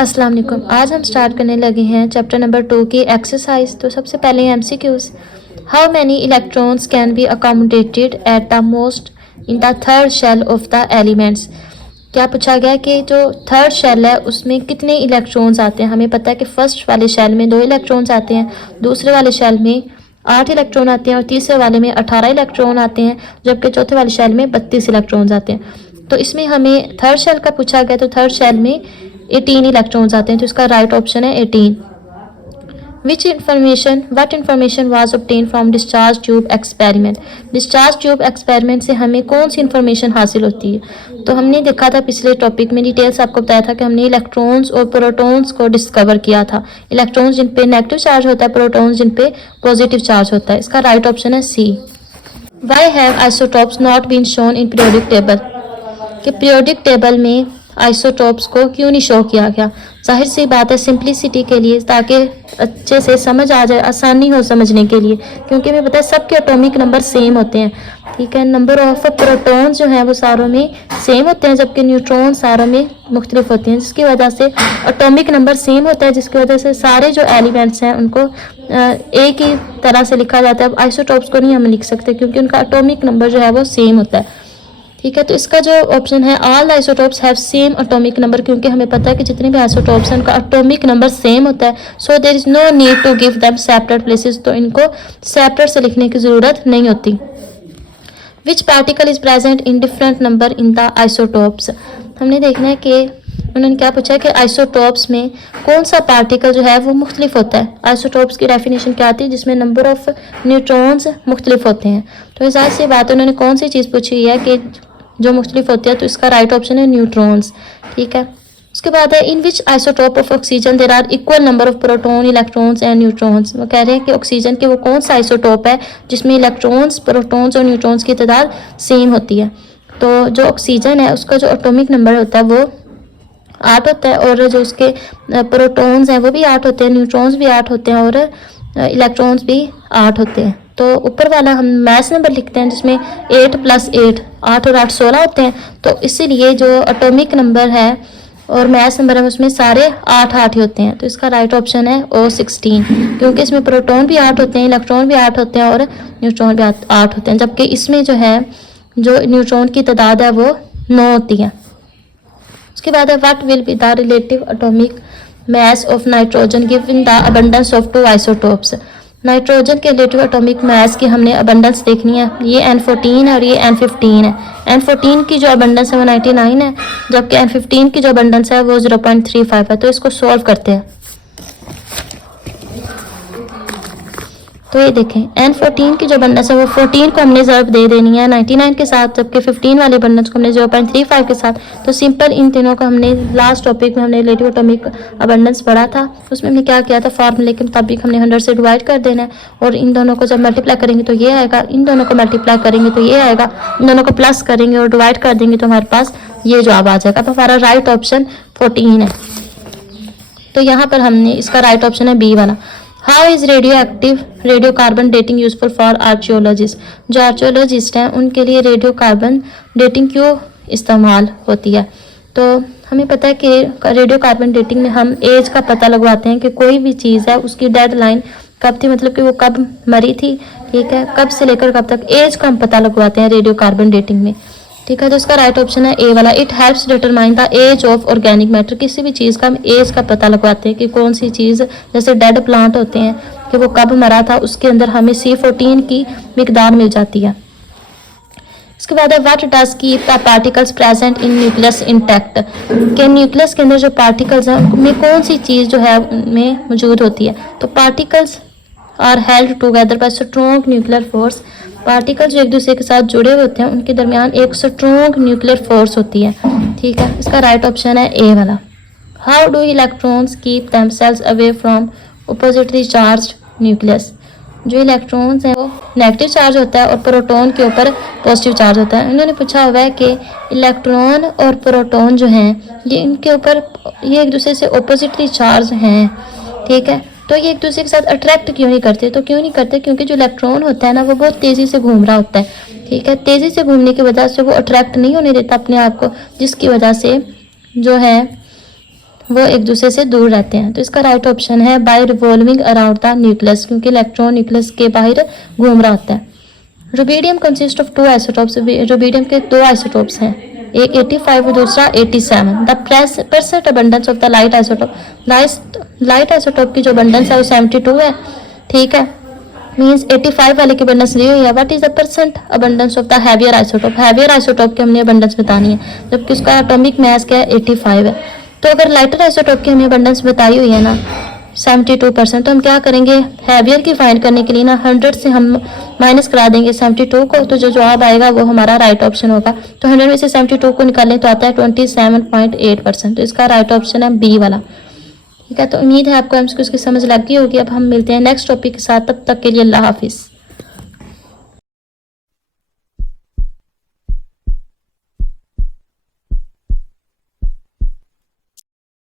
अस्सलाम वालेकुम। आज हम स्टार्ट करने लगे हैं चैप्टर नंबर 2 की एक्सरसाइज। तो सबसे पहले MCQs. How many electrons can be accommodated at the most in the third shell of the elements. क्या पूछा गया कि जो थर्ड शेल है उसमें कितने इलेक्ट्रॉन्स आते हैं। हमें पता है कि फर्स्ट वाले शेल में 2 इलेक्ट्रॉन्स आते हैं, दूसरे वाले शेल में 8 इलेक्ट्रॉन आते हैं और तीसरे वाले में 18 इलेक्ट्रॉन आते हैं, जबकि चौथे वाले शेल में 32 इलेक्ट्रॉन्स आते हैं। तो इसमें हमें थर्ड शेल का पूछा गया, तो थर्ड शेल में 18 इलेक्ट्रॉन्स आते हैं, तो इसका राइट ऑप्शन है 18। What information was obtain from discharge tube experiment. Discharge tube experiment से हमें कौन सी इन्फॉर्मेशन हासिल होती है। तो हमने देखा था पिछले टॉपिक में, डिटेल्स आपको बताया था कि हमने इलेक्ट्रॉन्स और प्रोटॉन्स को डिस्कवर किया था। इलेक्ट्रॉन्स जिन पे नेगेटिव चार्ज होता है, प्रोटॉन्स जिन पे पॉजिटिव चार्ज होता है। इसका राइट ऑप्शन है C. Why have isotopes not been shown in periodic table. कि पीरियोडिक टेबल में आइसोटॉप्स को क्यों नहीं शो किया गया। जाहिर सी बात है, सिंप्लिसिटी के लिए, ताकि अच्छे से समझ आ जाए, आसानी हो समझने के लिए, क्योंकि हमें पता है सबके एटॉमिक नंबर सेम होते हैं। ठीक है, नंबर ऑफ प्रोटॉन्स जो हैं वो सारों में सेम होते हैं, जबकि न्यूट्रॉन सारों में मुख्तलिफ होते हैं, जिसकी वजह से एटॉमिक नंबर सेम होता है, जिसकी वजह से सारे जो एलिमेंट्स हैं उनको एक ही तरह से लिखा जाता है। अब आइसोटॉप्स को नहीं हम लिख सकते क्योंकि उनका एटॉमिक नंबर जो है वो सेम होता है। ठीक है, तो इसका जो ऑप्शन है all isotopes have same atomic number, क्योंकि हमें पता है कि जितने भी आइसोटॉप्स हैं उनका एटॉमिक नंबर सेम होता है। So there is no need to give them separate places. तो इनको सेपरेट से लिखने की ज़रूरत नहीं होती। Which particle is present in different number in the isotopes. हमने देखना है कि उन्होंने क्या पूछा है कि आइसोटॉप्स में कौन सा पार्टिकल जो है वो मुख्तलिफ होता है। आइसोटॉप्स की डेफिनेशन क्या आती है, जिसमें नंबर ऑफ न्यूट्रॉन्स मुख्तलिफ होते हैं। तो जाहिर सी बात है, उन्होंने कौन सी चीज़ पूछी है कि जो मुख्तलिफ होती है, तो इसका राइट ऑप्शन है न्यूट्रॉन्स। ठीक है, उसके बाद है in which isotope of oxygen there are equal number of proton electrons and neutrons. वो कह रहे हैं कि ऑक्सीजन के वो कौन सा आइसोटॉप है जिसमें इलेक्ट्रॉन्स, प्रोटॉन्स और न्यूट्रॉन्स की तादाद सेम होती है। तो जो ऑक्सीजन है उसका जो एटॉमिक नंबर होता है वो 8 होता है, और जो उसके प्रोटॉन्स हैं वो भी 8 होते हैं, न्यूट्रॉन्स भी 8 होते हैं और इलेक्ट्रॉन्स भी 8 होते हैं। तो ऊपर वाला हम मैथ नंबर लिखते हैं जिसमें 8 + 8, 8 और 8 16 होते हैं। तो इसीलिए जो एटॉमिक नंबर है और मैथ नंबर है उसमें सारे 8 ही होते हैं। तो इसका राइट ऑप्शन है O16, क्योंकि इसमें प्रोटॉन भी 8 होते हैं, इलेक्ट्रॉन भी 8 होते हैं और न्यूट्रॉन भी 8 होते हैं, जबकि इसमें जो है जो न्यूट्रॉन की तादाद है वो 9 होती है। उसके बाद है what will be the relative atomic mass of nitrogen given the abundance of 2 isotopes. Nitrogen के रिलेटिव एटॉमिक मास की हमने अबंडेंस देखनी है। ये N14 है और ये N15 है। N14 की जो अबंडेंस है वो 99 है, जबकि N15 की जो अबंडेंस है वो 0.35 है। तो इसको सॉल्व करते हैं। तो ये देखें, N14 की जो अबंडेंस है वो 14 को हमने ज़रब दे देनी है 99 के साथ, जबकि 15 वाले अबंडेंस को हमने 0.35 के साथ। तो सिंपल इन तीनों को हमने लास्ट टॉपिक में हमने रिलेटिव एटॉमिक अबंडेंस पढ़ा था, उसमें हमने क्या किया था, फार्मूले के मुताबिक हमने 100 से डिवाइड कर देना है, और इन दोनों को जब मल्टीप्लाई करेंगे तो ये आएगा, इन दोनों को मल्टीप्लाई करेंगे तो ये आएगा, इन दोनों को प्लस करेंगे और डिवाइड कर देंगे तो हमारे पास ये जवाब आ जाएगा। तो हमारा राइट ऑप्शन 14 है। तो यहाँ पर हमने इसका राइट ऑप्शन है बी वाला। How is radio carbon dating useful for archaeologist. जो आर्चियोलॉजिस्ट हैं उनके लिए रेडियो कार्बन डेटिंग क्यों इस्तेमाल होती है। तो हमें पता है कि रेडियो कार्बन डेटिंग में हम एज का पता लगवाते हैं कि कोई भी चीज़ है उसकी डेड लाइन कब थी, मतलब कि वो कब मरी थी। ठीक है, कब से लेकर कब तक, एज का हम पता लगवाते हैं रेडियो कार्बन डेटिंग में। ठीक है, तो इसका राइट ऑप्शन है ए वाला। It helps determine the age of organic matter. किसी भी चीज़ का हम एज का पता लगवाते हैं कि कौन सी चीज़, जैसे डेड प्लांट होते हैं कि वो कब मरा था, उसके अंदर हमें C14 की मिकदार मिल जाती है। इसके बाद है what does keep the particles present in nucleus intact. के न्यूक्लियस के अंदर जो पार्टिकल्स हैं उनमें कौन सी चीज़ जो है उनमें मौजूद होती है। तो particles are held together by strong nuclear force. Particles जो एक दूसरे के साथ जुड़े होते हैं उनके दरमियान एक स्ट्रॉन्ग न्यूक्लियर फोर्स होती है। ठीक है, इसका राइट ऑप्शन है ए वाला। How do electrons keep themselves away from oppositely charge nucleus. जो इलेक्ट्रॉन्स हैं वो नेगेटिव चार्ज होता है और प्रोटॉन के ऊपर पॉजिटिव चार्ज होता है। इन्होंने पूछा हुआ है कि इलेक्ट्रॉन और प्रोटॉन जो हैं ये इनके ऊपर ये एक दूसरे से अपोजिटली चार्ज हैं। ठीक है, तो ये एक दूसरे के साथ अट्रैक्ट क्यों नहीं करते। तो क्यों नहीं करते, क्योंकि जो इलेक्ट्रॉन होता है ना वो बहुत तेज़ी से घूम रहा होता है। ठीक है, तेज़ी से घूमने की वजह से वो अट्रैक्ट नहीं होने देता अपने आप को, जिसकी वजह से जो है वो एक दूसरे से दूर रहते हैं। तो इसका राइट ऑप्शन है by revolving around the nucleus, क्योंकि इलेक्ट्रॉन न्यूक्लियस के बाहर घूम रहा होता है। Rubidium consist of 2 isotopes. Rubidium के 2 आइसोटोप्स हैं, एक 85 और दूसरा 87। The percent abundance of the light isotope, light isotope की जो अबंडेंस है वो 72 है, ठीक है, मीन्स 85 वाले की अबंडेंस दी हुई है। What is the percent abundance of the heavier isotope, heavier isotope की हमने अबंडेंस बतानी है, जबकि उसका एटॉमिक मास क्या है 85 है। तो अगर लाइटर आइसोटोप की हमने अबंडेंस बताई हुई है ना 72%, तो हम क्या करेंगे, हैवियर की फाइंड करने के लिए ना 100 से हम माइनस करा देंगे 72 को, तो जो जवाब आएगा वो हमारा राइट ऑप्शन होगा। तो 100 में से 72 को निकालें तो आता है 27.8%। तो इसका राइट ऑप्शन है बी वाला, ठीक है। तो उम्मीद है आपको एमसीक्यूज़ की समझ लग गई होगी। अब हम मिलते हैं नेक्स्ट टॉपिक के साथ, तब तक के लिए अल्लाह हाफिज़।